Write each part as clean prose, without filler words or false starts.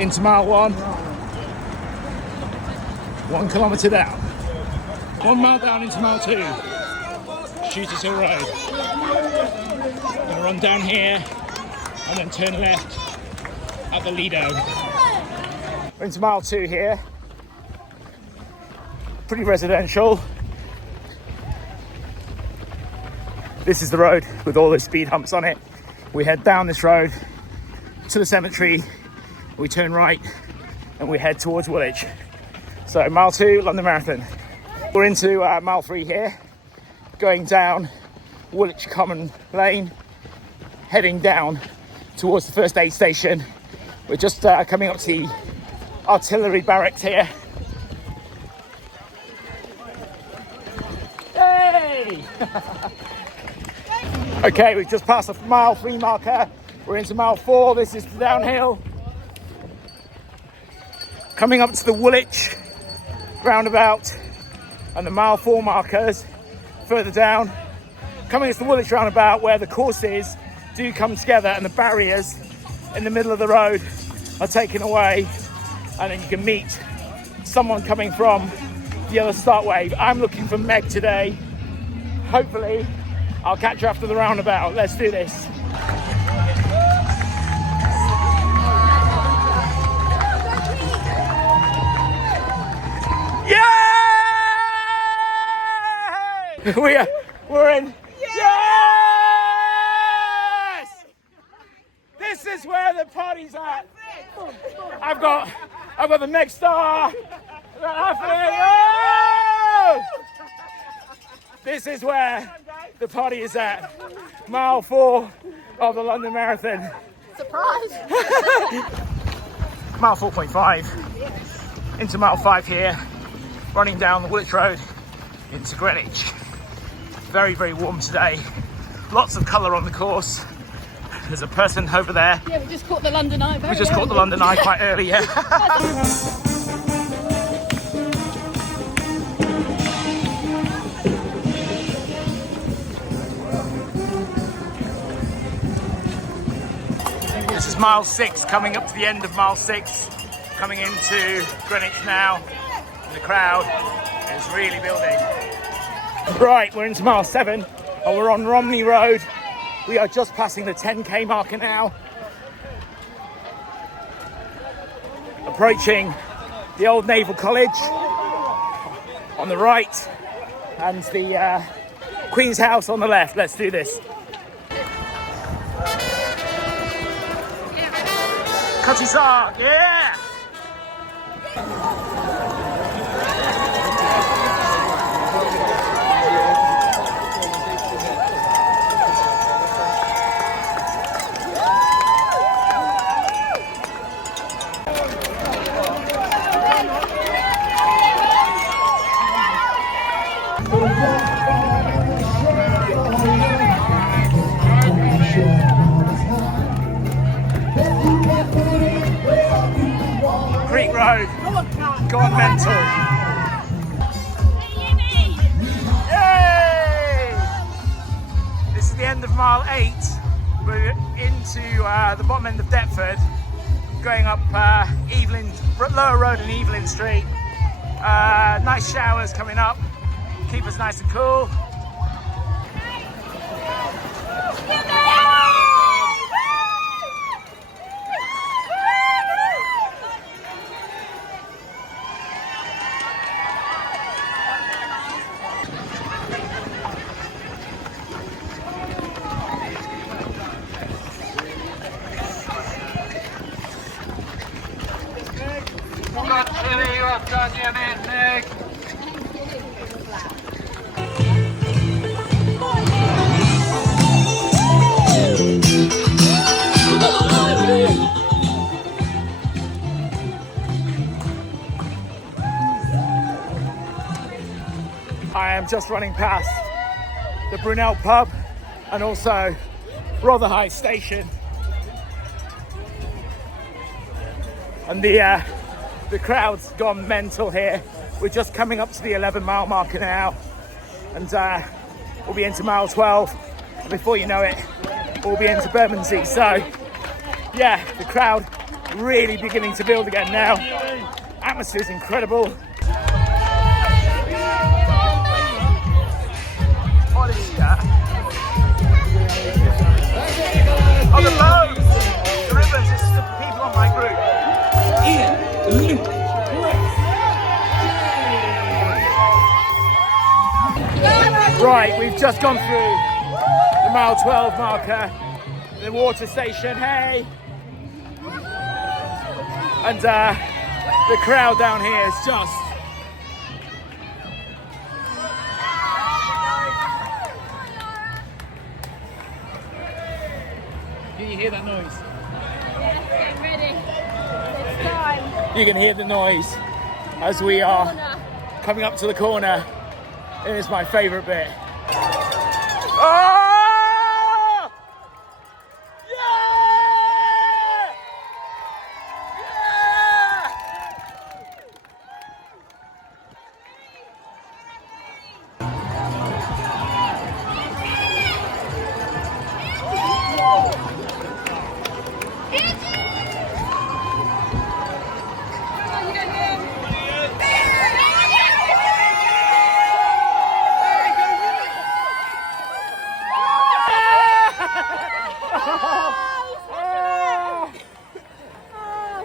into mile 1. 1 kilometre down. 1 mile down into mile 2. Shooters Hill Road. Gonna run down here and then turn left at the Lido. We're into mile 2 here. Pretty residential. This is the road with all those speed humps on it. We head down this road to the cemetery, we turn right and we head towards Woolwich. So mile 2, London Marathon. We're into mile 3 here, going down Woolwich Common Lane, heading down towards the first aid station. We're just coming up to the artillery barracks here. Hey! Okay, we've just passed the mile 3 marker. We're into mile 4. This is the downhill. Coming up to the Woolwich roundabout and the mile 4 markers further down. Coming to the Woolwich roundabout where the courses do come together and the barriers in the middle of the road are taken away, and then you can meet someone coming from the other start wave. I'm looking for Meg today. Hopefully I'll catch her after the roundabout. Let's do this. Yay! We're in. Yes! This is where the party's at. I've got the next star. Oh! This is where the party is at. Mile 4 of the London Marathon. Surprise! Mile 4.5 into mile 5 here, running down the Woolwich Road into Greenwich. Very, very warm today. Lots of colour on the course. There's a person over there. Yeah, we just caught the London Eye. Caught the London Eye quite early, yeah. This is mile 6, coming up to the end of mile 6, coming into Greenwich now. The crowd is really building. Right, we're into mile 7 and we're on Romney Road. We are just passing the 10k marker now. Approaching the old Naval College on the right and the Queen's House on the left. Let's do this. Cutty Sark, yeah! Creek Road, gone mental. Yimmy! Yay! This is the end of mile 8. We're into the bottom end of Deptford, going up Evelyn, Lower Road and Evelyn Street. Nice showers coming up, keep us nice and cool. I am just running past the Brunel pub and also Rotherhithe station, and the crowd's gone mental here. We're just coming up to the 11 mile marker now, and we'll be into mile 12, and before you know it we'll be into Bermondsey. So yeah, the crowd really beginning to build again now. Atmosphere is incredible. On the boats, the ribbons, this is the people on my group. Right, we've just gone through the mile 12 marker, the water station, hey! And the crowd down here is just... Can you hear that noise? Yes, get ready. It's time. You can hear the noise as we are coming up to the corner. It is my favourite bit. Oh! Yeah!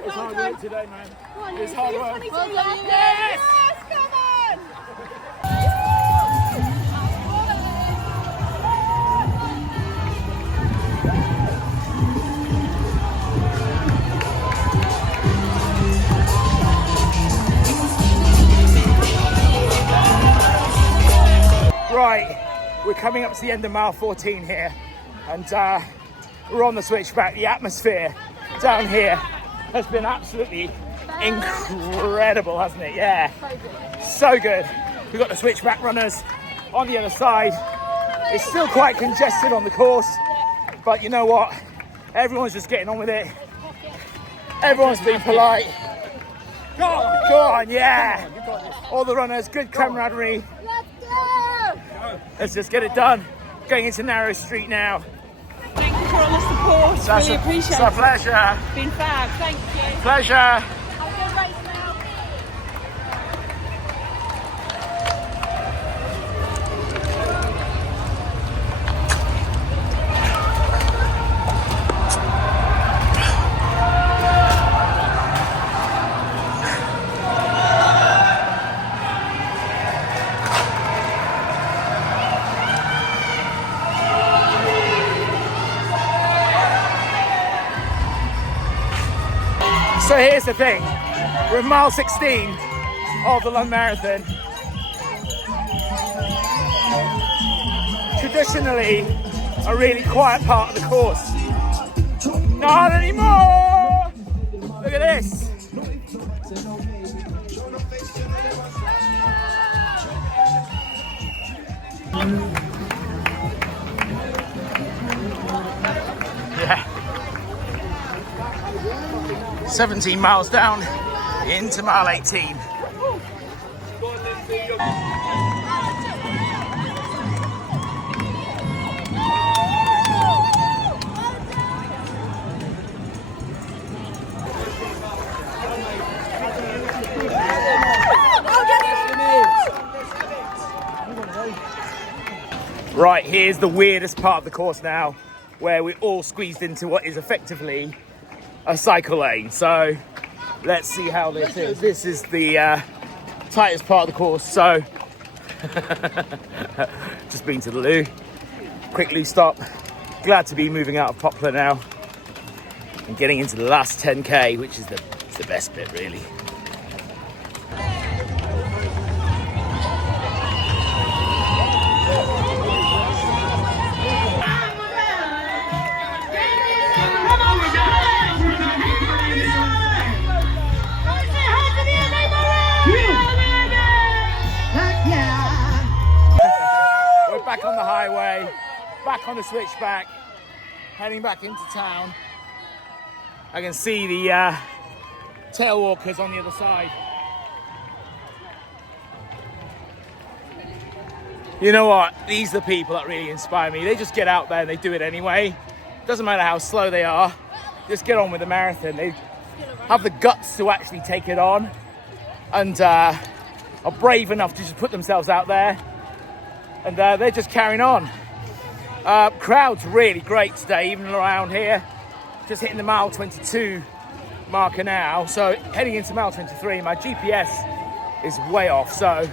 It's hard work today, man. It's hard work. Yes! Come on! Right, we're coming up to the end of mile 14 here, and we're on the switchback. The atmosphere down here has been absolutely incredible, hasn't it? Yeah, so good. We've got the switchback runners on the other side. It's still quite congested on the course, but you know what? Everyone's just getting on with it. Everyone's being polite. Go on, yeah. All the runners, good camaraderie. Let's just get it done. Going into Narrow Street now. Thank you for all the support. Really appreciate It's a pleasure. It's been fab. Thank you. Pleasure. Have a good race now. So here's the thing, we're at mile 16 of the London Marathon. Traditionally, a really quiet part of the course. Not anymore! Look at this. Yeah. 17 miles down into mile 18. Right, here's the weirdest part of the course now, where we're all squeezed into what is effectively a cycle lane. So let's see how this is. This is the tightest part of the course. So just been to the loo, quick loo stop. Glad to be moving out of Poplar now and getting into the last 10k, which is the best bit really. Back on the highway, back on the switchback, heading back into town. I can see the tail walkers on the other side. You know what? These are the people that really inspire me. They just get out there and they do it anyway. Doesn't matter how slow they are, just get on with the marathon. They have the guts to actually take it on and are brave enough to just put themselves out there, and they're just carrying on. Crowd's really great today, even around here. Just hitting the mile 22 marker now, so heading into mile 23. My GPS is way off, so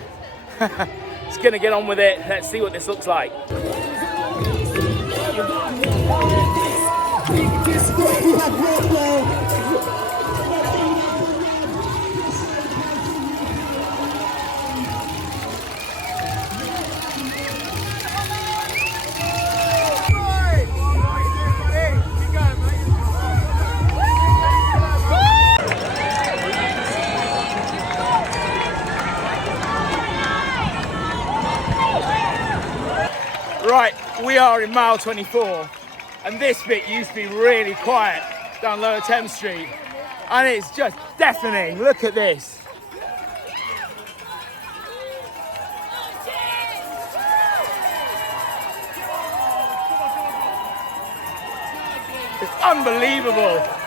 just gonna get on with it. Let's see what this looks like. Right, we are in mile 24, and this bit used to be really quiet down Lower Thames Street, and it's just deafening. Look at this. It's unbelievable.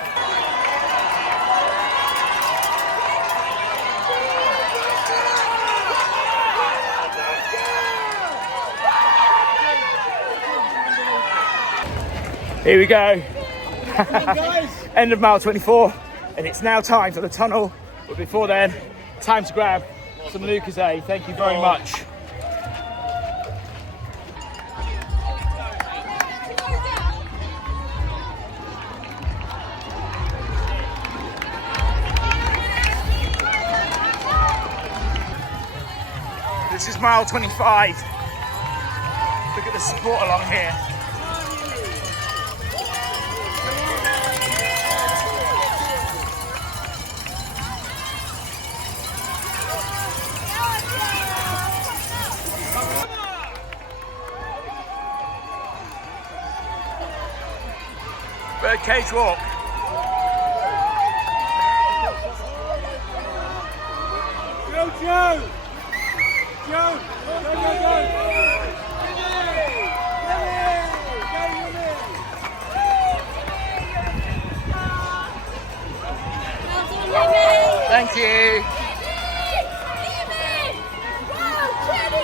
Here we go. End of mile 24, and it's now time for the tunnel. But before then, time to grab some Lucozade. Thank you very much. This is mile 25. Look at the support along here. Birdcage walk. Go, Joe! Joe! Go, go, go! Go, Yimmy! Thank you. Yimmy! Wow, Cutty!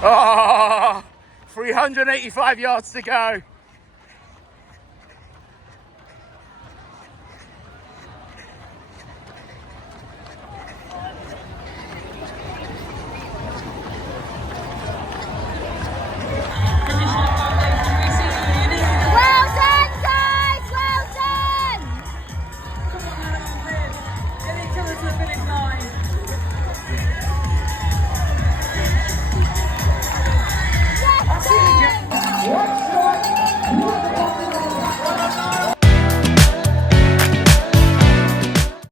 Oh, 385 yards to go.